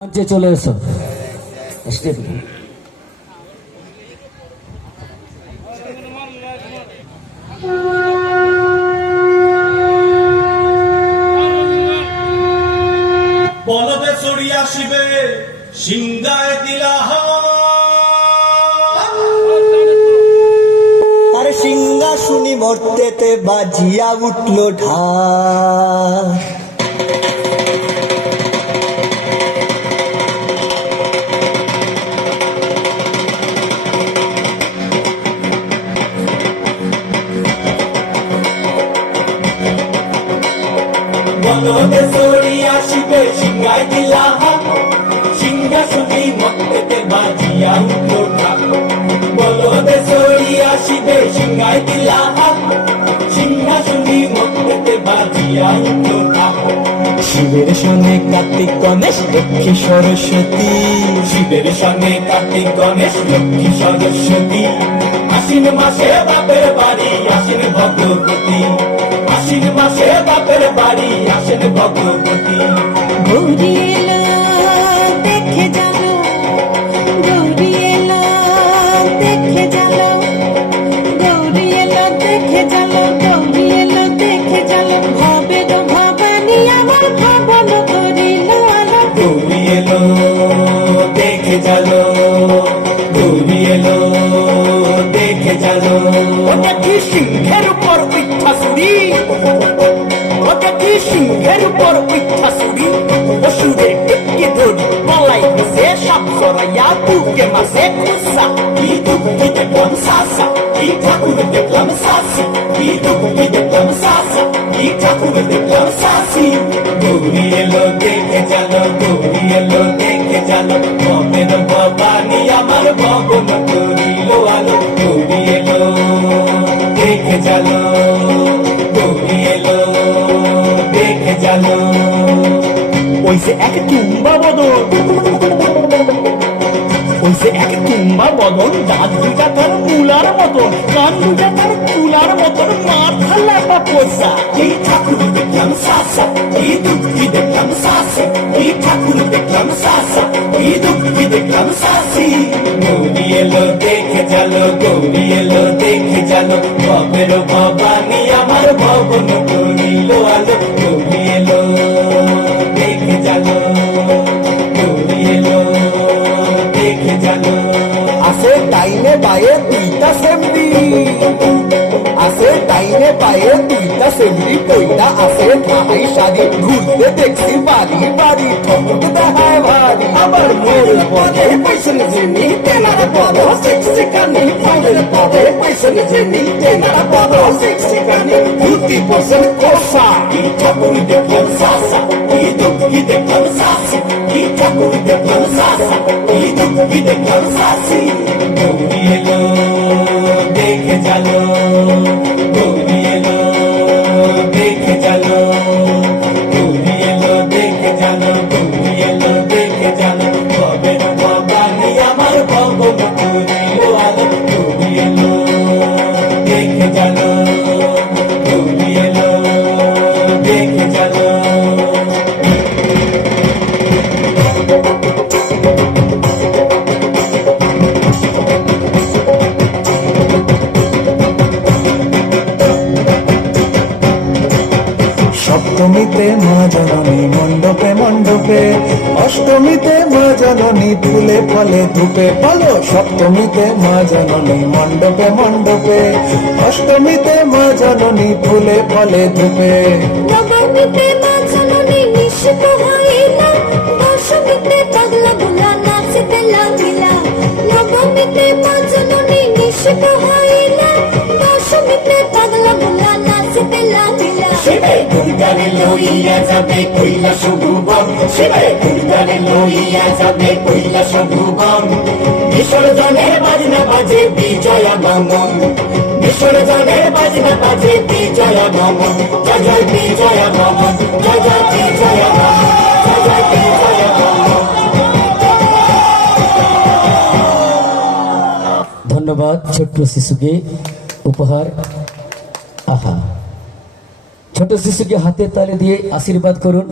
মঞ্চে চলে এসো স্টেপে। বলদে চড়িয়া শিবে সিংহায় দিলাহ আরে সিংহাসুনি মর্তেতে বাজিয়া উঠলো ঢাক। বলদে চড়িয়া শিবে সিংহায় দিলাহ সিংহাসুনি মর্তেতে বাজিয়া উঠলো ঢাক। বলদে চড়িয়া শিবে সিংহায় দিলাহ সিংহাসুনি মর্তেতে বাজিয়া উঠলো ঢাক। শিবের সনে কার্তিক গণেশ লক্ষ্মী সরস্বতী, শিবের সঙ্গে কার্তিক গণেশ লক্ষ্মী সরস্বতী। আশ্বিন মাসে বাপের বাড়ি আসেন ভগবতী, আশ্বিন মাসে বাপের বাড়ি আসেন ভগবতী। গৌরী এলো দেখে জানো, গৌরী এলো দেখে জানো, গৌরী এলো দেখে জানো, গৌরী এলো দেখে জানো। ভবের ভবানী আমার ভবন করিল আলো। গৌরী এলো দেখে চলো, গৌরী এলো দেখে চলো। ওটা কি সিংহের উপর উচ্ছ্বাসুরি, ওটা কি সিংহের উপর উচ্ছ্বাসুরি। অসুরে টিপকে ধরি বলাই সে সাপ সরাইয়া বুকে মাসে খুসা। কি দুঃখী দেখলাম সাসা, কি ঠাকুর দেখলাম সাসি, কি দুঃখী দেখলাম সাসা, কি ঠাকুর দেখলাম সাসি। গৌরী এলো দেখে চলো, গৌরী এলো দেখে চলো। ভবের ভবানী আমার ভবন করিল আলো। গৌরী এলো দেখে চলো, গৌরী এলো দেখে চলো। ওইসে এক তুম্বা বদন, ওইসে এক তুম্বা বদন। দাঁত দুটা তার মূলার মতন, কান দুটা তার তুলার মতন, মাথা লাফা পয়সা। এই ঠাকুর দেখলাম সাসা, এই দুঃখী দেখলাম সাসি, এই ঠাকুর দেখলাম সাসা, এই দুঃখী দেখলাম সাসি। গৌরী এলো দেখে চলো, গৌরী এলো দেখে চলো। ভবের ভবানী আমার ভবন করিল আলো। গৌরী এলো দেখে চলো, গৌরী এলো দেখে চলো। আসে ডাইনে বায়ে দুইটা সেমরি, আসে ডাইনে বায়ে দুইটা সেমরি। কইটা আসে ঠাই সারি, ঘুরতে দেখছি বাড়ি বাড়ি, ঠকট দেখায় ভারী। আবার মোড়ের পদে পয়সন যিনি তেনারা পদ শিক্ষিকানি, মোড়ের পদে পয়সন যিনি তেনারা পদ শিক্ষিকানি। 50% কোষা। কি ঠাকুর দেখলাম সাসা, কি দুঃখী দেখলাম সাসি, কি ঠাকুর দেখলাম সাসা, কি দুঃখী দেখলাম সাসি। গৌরী এলো দেখে চলো, গৌরী এলো দেখে চলো, গৌরী এলো দেখে চলো, গৌরী এলো দেখে চলো। ভবের ভবানী আমার ভবন করিল আলো। গৌরী এলো দেখে চলো, গৌরী এলো দেখে চলো। সপ্তমীতে মা জননী মণ্ডপে মণ্ডপে, অষ্টমীতে মা জননী ফুলে ফলে ধূপে। বলো সপ্তমীতে মা জননী মণ্ডপে মণ্ডপে, অষ্টমীতে মা জননী ফুলে ফলে ধূপে। নবমীতে মা জননী নিষিদ্ধ হইলা, দশমীতে পাগলা বুলা নাচিতে লাগিলা। নবমীতে মা জননী নিষিদ্ধ হইলা, দশমীতে পাগলা বুলা নাচিতে লাগিলা। শিবে দুর্গারে লইয়া যাবে কৈলাস ভুবন, শিবে দুর্গারে লইয়া যাবে কৈলাস ভুবন। বিসর্জনের বাজনা বাজে বিজয়া গমন, বিসর্জনের বাজনা বাজে বিজয়া গমন। জয় জয় বিজয়া গমন, জয় জয় বিজয়া গমন, জয় জয় বিজয়া গমন। ধন্যবাদ ছোট্ট শিশুকে উপহার। আহা, ছোট শিশুকে হাতে তালি দিয়ে আশীর্বাদ করুন।